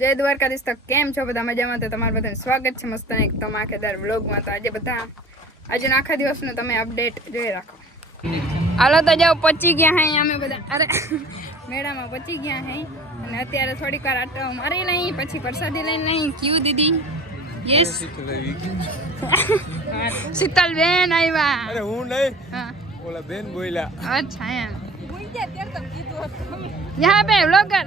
જય દ્વારકાધીશ. તો કેમ છો બધા? મજામાં? તો તમારું બધાને સ્વાગત છે મસ્ત એક ધમાકેદાર વ્લોગમાં. તો આજે આખા દિવસનું તમે અપડેટ જોઈ રાખો. હાલો તો જાઓ, પહોંચી ગયા હે અમે બધા. અરે મેળામાં પહોંચી ગયા હે અને અત્યારે થોડીક વાર આટો મારી નહીં, પછી પ્રસાદી લઈને નહીં. ક્યુ દીદી? યસ શીતલ બેન આવ્યા. અરે હું નહીં, હા ઓલા બેન બોલ્યા. अच्छा है यहाँ पे व्लॉगर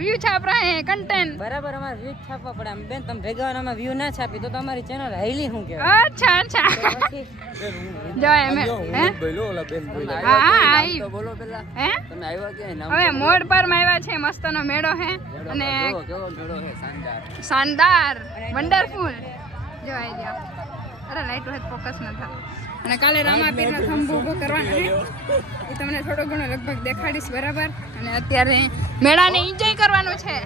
व्यू छाप रहे हैं कंटेंट बराबर हमारे व्यू छापवा पड़े हम बेन तुम भेगा में व्यू ना छापी तो हमारी चैनल हाईली हूं के अच्छा अच्छा जो है मैं હું બોલ્યો, ઓલા બેન બોલ્યા. हाँ हाँ आई तो बोलो पेला हैं તમે આવ્યા કે નામ હવે મોડ પર માં આવ્યા છે. મસ્તનો મેળો હે અને કેવો મેળો છે શાનદાર શાનદાર વન્ડરફુલ જો આવી ગયા. અરે લાઈટ હોય ફોકસ ન થાય. અને કાલે રામાપીરનો થંભ ઊભો કરવાનો છે એ તમને થોડો ઘણો લગભગ દેખાડીશ, બરાબર? અને અત્યારે મેળાને એન્જોય કરવાનું છે.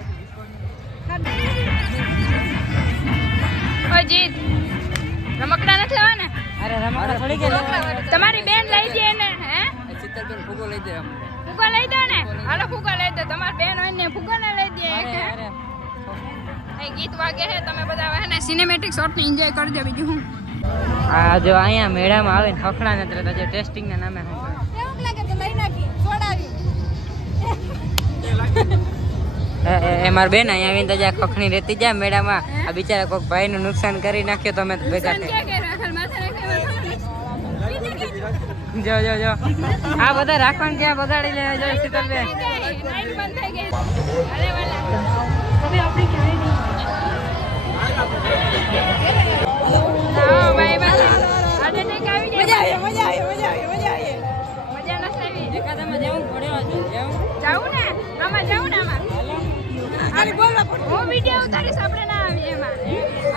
અજીત રમકડા નથી લેવાના? અરે રમકડા થોડી કે તમારી બેન લઈ દે ને. હે ચિત્તર બેન ફૂગો લઈ દે અમને. ફુગા લઈ દો ને. હાલો ફુગા લઈ દો. તમારી બેન હોય ને ફુગા ને લઈ દે. અરે અહીં ગીત વાગે છે, તમે બધા હવે ને સિનેમેટિક શોટ ને એન્જોય કરજો. બીજું હું આ જો અહીંયા મેળામાં આવે ને ખખડા ને તરત જે ટેસ્ટિંગ ના નામે હું કેવું લાગે તો લઈ નાખી છોડાવી. એ માર બેન અહીંયા આવીને તો ખખણી રહેતી જાય મેળામાં. આ બિચારા કોઈક ભાઈનું નુકસાન કરી નાખ્યો તો અમે ભેગા થઈ. જો જો જો આ બધા રાખવાનું ક્યાં બગાડી લે. જો શીતલબેન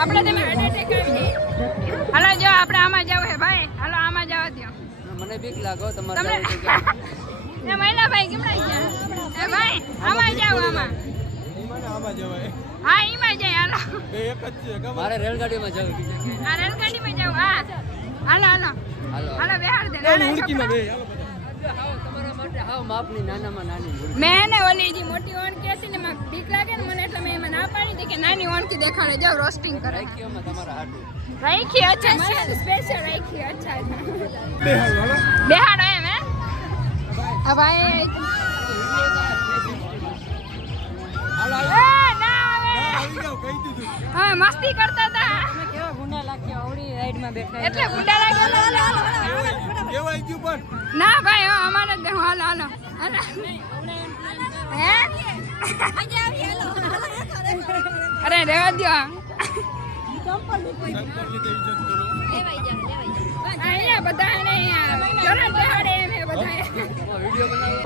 આપણે તમે હાર્ટ એટેક આવી જાય. હાલો જો આપણે આમાં જાવ હે ભાઈ. હાલો આમાં જાવ દો. મને બીક લાગો તમને તમારે એ મહિલા ભાઈ કેમડા ગયા? એ ભાઈ આમાં જાવ આમાં. આમાં જવાય. હા ઈમાં જાય. હાલો બે એક જ છે ખબર? મારે રેલગાડીમાં જવું છે. આ રેલગાડીમાં જાવ. હા હાલો હાલો હાલો હાલો બેહાડ દે. એ ઉડકીમાં બે હાલો બધા. તમારા માટે હાવ માપની નાનામાં નાની મેં ને ઓલી જે મોટી ઓણકી હતી ને માં બીક લાગે ને મને, એટલે મેં એમાં ના પાડી હતી કે નાની ઓણકી દેખાડે. જાવ રોસ્ટિંગ કરે. રાખ્યોમાં તમારા હાટુ રાખી. અચ્છા સ્પેશિયલ રાખી. અચ્છા બે હાલો. બેહાડો એમ હે? હા ભાઈ હાલો એ ના આવે. આવી જાવ, કહી દીધું. હા મસ્તી કરતા હતા કેવા ગુંડા લાગ્યા ઓડી રાઈડમાં બેઠા એટલે ગુંડા લાગે. કેવાય ગયું પણ ના ભાઈ હો અમારે જ હાલો હાલો હાલો. હે અરે રેવા દો. અહીંયા બધા ને તરત બેહાડે એમ હે બધા. વિડિયો બનાવો.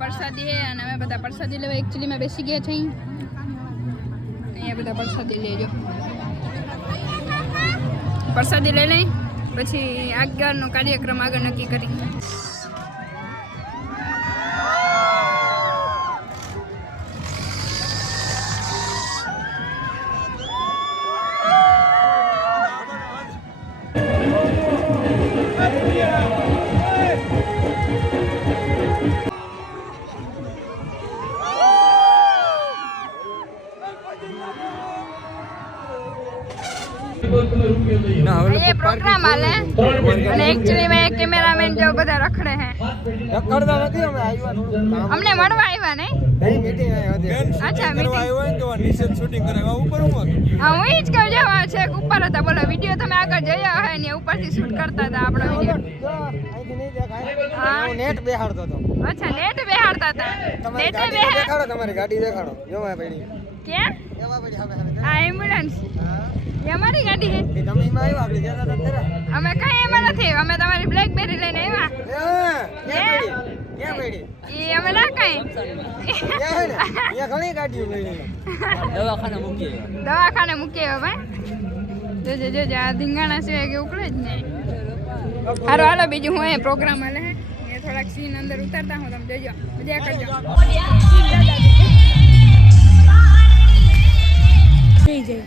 પ્રસાદી હે અને અમે બધા પ્રસાદી લેવા એકચ્યુઅલી માં બેસી ગયા છે. અહીંયા બધા પ્રસાદી લેજો. પ્રસાદી લઈ લઈ પછી આગળનો કાર્યક્રમ આગળ નક્કી કરી. ये प्रोग्राम हाले અને एक्चुअली में कैमरामैन जो બધા રખડે હે. રખડતા નથી, અમે આવ્યા થોડું કામ. અમને મળવા આવ્યા ને. નહીં મીટિંગ આવી હતી. અચ્છા, કરવા આવ્યો હોય ને તો નીચે શૂટિંગ કરાવવા ઉપર હું હતું. હા હું ઈ જ કહું જવા છે ઉપર હતા. બોલો વિડિયો તમે આગળ જોયો હે ને ઉપરથી શૂટ કરતા હતા આપણો વિડિયો. અહીંથી નહીં દેખાય. હા હું નેટ બેહાડતો હતો. અચ્છા નેટ બેહાડતા હતા. તમારી નેટ ગાડી બેહાડ દેખાડો, તમારી ગાડી દેખાડો. જોવા પડી. ક્યાં? એવા પડી હવે હવે. આ એમ્બ્યુલન્સ એ અમારી ગાડી હે. એ તમે એમાં આવ્યા, આપણે જતા હતા ત્યારે. અમે કઈ એમાં નથી. અમે તમારી બ્લેકબેરી લઈને આવ્યા. ક્યાં પડી? એ અમે ના કઈ ક્યાં હે ને? ત્યાં ઘણી ગાડીઓ પડી. દવાખાને મૂકીએ. દવાખાને મૂકીએ ભાઈ. જોજે જોજે આ ધીંગાણા સિવાય કે ઉકળે જ નહીં. હારો હાલો બીજું હું એ પ્રોગ્રામ હાલે હે. એ થોડાક સીન અંદર ઉતારતા હું, તમે જોજો, મજા કરજો. થઈ જાય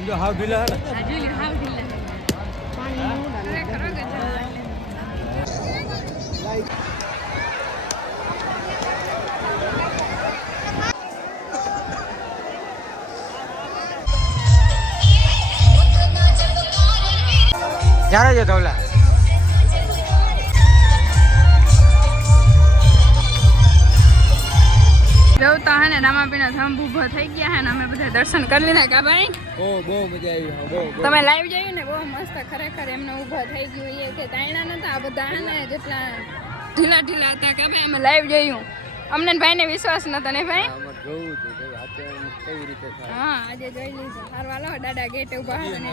સમજો હાવ ઢીલા હે જ્યારે જો ધોલા જવતા હે ને રામાપીના થંભ ઊભો થઈ ગયા હે ને અમે બધા દર્શન કરી લીધા કા ભાઈ બહુ મજા આવી બહુ તમે લાઈવ જોયું ને બહુ મસ્ત ખરેખર એમને ઊભા થઈ ગયું એ કે તાયણા નતા આ બધા હે ને જેટલા ઢીલા ઢીલા હતા કે ભાઈ અમે લાઈવ જોયું અમને ભાઈને વિશ્વાસ નતો ને ભાઈ હા આજે જોઈ લીધું હારું હાલો દાદા ગેટ ઊભા હતા ને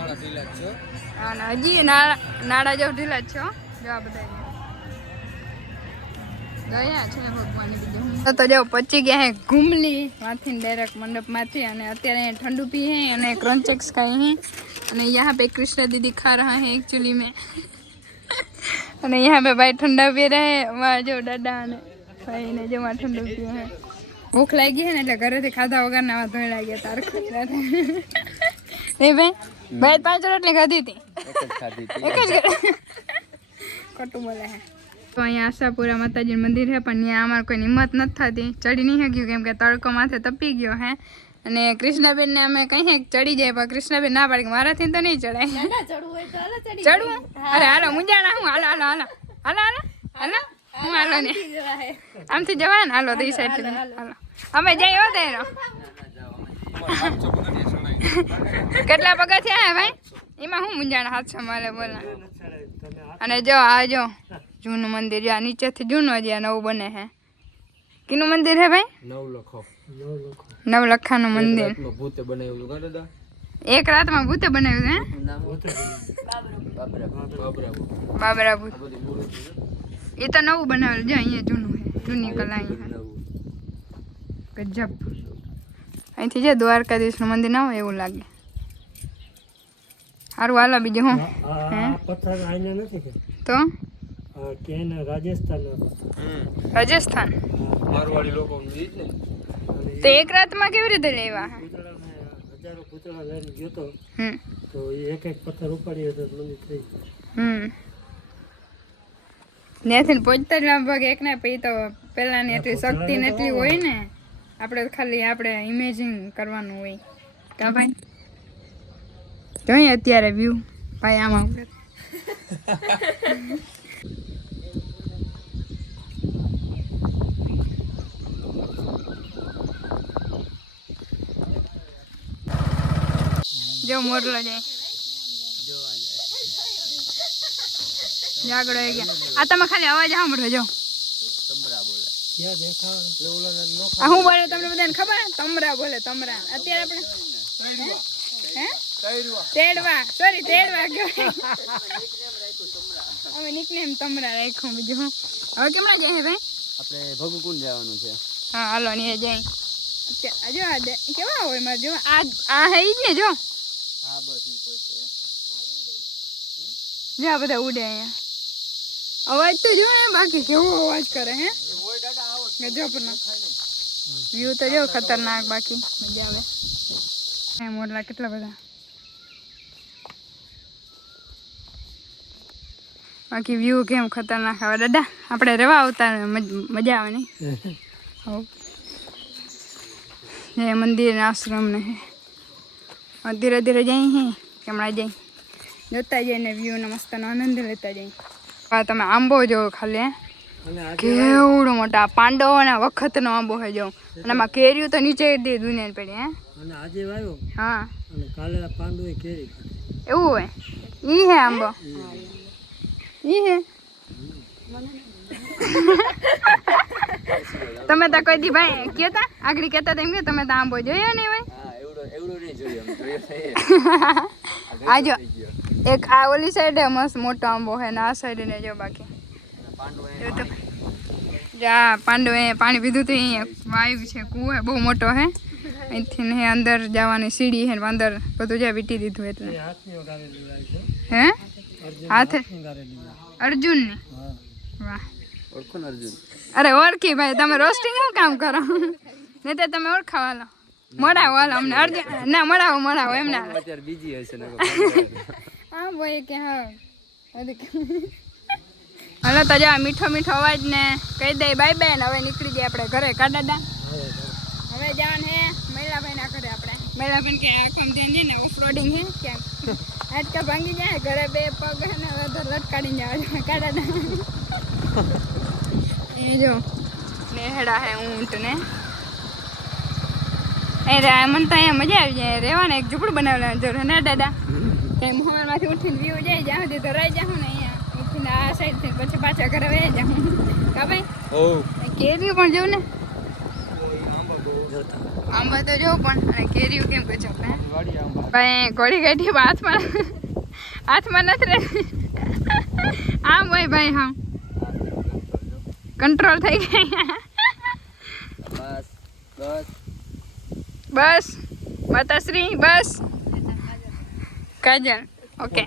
હા ને હજી નાડા જેવું ઢીલા જ છો જો આ બધા ગયા છે ભગવાન બીજું તો જો પચી ગયા હે ઘૂમલી માંથી ડાયરેક્ટ મંડપ માંથી અને અત્યારે ठंडू पी है અને क्रंचेक्स खाए हैं અને यहाँ पे कृष्णा दीदी खा रहा है एक्चुअली में અને यहाँ पे भाई ठंडा पी रहे हैं वहाँ जो दादा ने भाई ने जो वहाँ ठंडू पियो है भूख लागी है ने એટલે ઘરેથી ખાધા વગર ના ધોઈ લાગ્યા તાર ખોટલા એ ભાઈ ભાઈ 5 રોટલી ખાધી હતી એક જ ખોટું બોલે હે તો અહીંયા આશાપુરા માતાજી મંદિર છે પણ ત્યાં અમારે કોઈ હિંમત નથી થતી ચડી નહીં શક્યું કેમ કે તડકો માથે તપી ગયો હે અને કૃષ્ણાબેન ને અમે કહીએ ચડી જાય પણ કૃષ્ણાબેન ના પાડી મારાથી તો નહીં ચડાય ચડવું અરે હાલો મુંજાણા હું હાલો હાલો હાલો હાલો હાલો હાલો હું હાલો ને આમથી જવાય ને હાલો તો સાઈડ હાલો અમે જઈએ હો તેરો કેટલા પગથિયા હે ભાઈ એમાં હું મુંજાણા હાથ સંભાળે બોલા અને જો આ જો જૂનું મંદિર આ નીચેથી જૂનું હજી આ નવું બને છે કીનું મંદિર હે ભાઈ નવલખાનું મંદિર એક રાતમાં ભૂતે બનાવ્યું હે બાબરા ભૂત એ તો નવું બનાવેલું જો અહીંયા જૂનું છે જૂની કલા અહીંયા ગજબ અહીંથી જે દ્વારકાધીશનું મંદિર ના હોય એવું લાગે સારું હાલો બીજું હું તો રાજસ્થાન મારવાડી લોકો તો એક રાતમાં કેવી રીતે લેવા હજારો પૂતળા લઈને ગયો તો તો એક એક પથ્થર ઉપાડ્યો તો મંદિર થઈ ગયું ત્યાંથી પહોંચતા જ લગભગ એક ને પછી તો પેલાની એટલી શક્તિ ને એટલી હોય ને આપણે ખાલી આપણે ઇમેજિન કરવાનું હોય કા ભાઈ જોઈએ અત્યારે વ્યૂ ભાઈ આમાં જો મોરલો જાય આગળ આવી ગયા આ તમે ખાલી અવાજ સાંભળો જો હું બોલે તમને બધાને ખબર તમરા બોલે તમરા અત્યારે આપણે તેડવા સોરી તેડવા કહેવાય અમે નિકનેમ તમરા રાખ્યું બીજું હવે કેમણા જાય ભાઈ આપણે ભગુકુંડ જવાનું છે હા હાલો ને જાય અત્યારે જો કેવા હોય મારે જો આ હે જ ને જો હા બસ ઈ પહોંચે જો આ બધા ઉડે અહીંયા અવાજ તો જો ને બાકી કેવો અવાજ કરે હે ગજબ નો વ્યૂ તો જો ખતરનાક બાકી મજા આવે હે મોરલા કેટલા બધા બાકી વ્યૂ કેમ ખતરનાક આવે દાદા આપણે રહેવા આવતા મજા આવે નહીં હો મંદિર આશ્રમ ને ધીરે ધીરે જઈ હે કેમણા જઈ જોતા જઈને વ્યૂ ને મસ્તનો આનંદ લેતા જઈ આ તમે આંબો જો ખાલી કેવડો મોટા પાંડવોના વખતનો આંબો હે જો અને આમાં કેરીઓ તો નીચે દે દુનિયા પડી હે અને આજે વાયો હા અને કાલે પાંડવે કેરી એવું હોય ઈ હે આંબો ઈ હે તમે તો કોઈ દી ભાઈ કેતા આગળ કેતા તેમ કે તમે તો આંબો જોયો નહીં હોય આજો એક આ ઓલી સાઈડ મસ્ત મોટો આંબો હે ને આ સાઈડ ને જો બાકી જા પાંડવે પાણી પીધું તો અહીંયા વાયુ છે કૂવો બહુ મોટો હે અહીંથી ને અંદર જવાની સીડી હે અંદર બધું જ્યાં વીટી દીધું એટલે હે હાથે અર્જુન ની વાહ અરે ઓળખી ભાઈ તમે રોસ્ટિંગ નું કામ કરો ને તો તમે ઓળખાવાલો મળાવો હાલો અમને અર્જુન ના મળાવો એમ ના હા ભાઈ કે હા હાલો તો જા મીઠો અવાજ ને કહી દઈ બાય બાય ને હવે નીકળી ગયા આપણે ઘરે કાડાડા હવે જવાનું હે મહિલાભાઈ ના ઘરે આપણે મહિલાભાઈ કે આખમ ધ્યાન છે ને ઓફરોડિંગ હે ક્યાંક હાડકા ભાંગી જાય ઘરે બે પગ ને લટકાડીને જવા કાડાડા એ જો નેહડા હે ઊંટ ને એ મને તો અહીંયા મજા આવી જાય રહેવાને એક ઝૂંપડું બનાવેલું જરૂર ને દાદા કઈ મોહનમાંથી ઉઠીને વ્યૂ જાય જ્યાં સુધી તો રહી જાઉં ને અહીંયા ઉઠીને આ સાઈડ થી પછી પાછા ઘરે વહી જાઉં કા ભાઈ કેરીઓ પણ જોઉં ને આંબા તો જોઉં પણ અને કેરીઓ કેમ કે છો ભાઈ ઘોડી ગાડી હાથમાં નથી રહી આમ હોય ભાઈ હા કંટ્રોલ થઈ ગઈ બસ માતાશ્રી બસ કાજલ ઓકે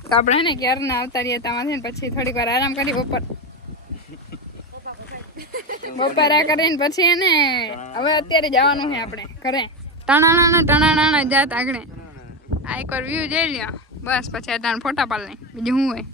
તો આપણે ને ક્યારના આવતા રહીએ ત્યાંથી પછી થોડીક વાર આરામ કરી બપોરા કરીને પછી એને હવે અત્યારે જવાનું છે આપણે ઘરે ટણાણા જાત આગળ આ એકવાર વ્યૂ જોઈ લ્યો બસ પછી અટાણ ફોટા પાડ લઈ બીજું શું હોય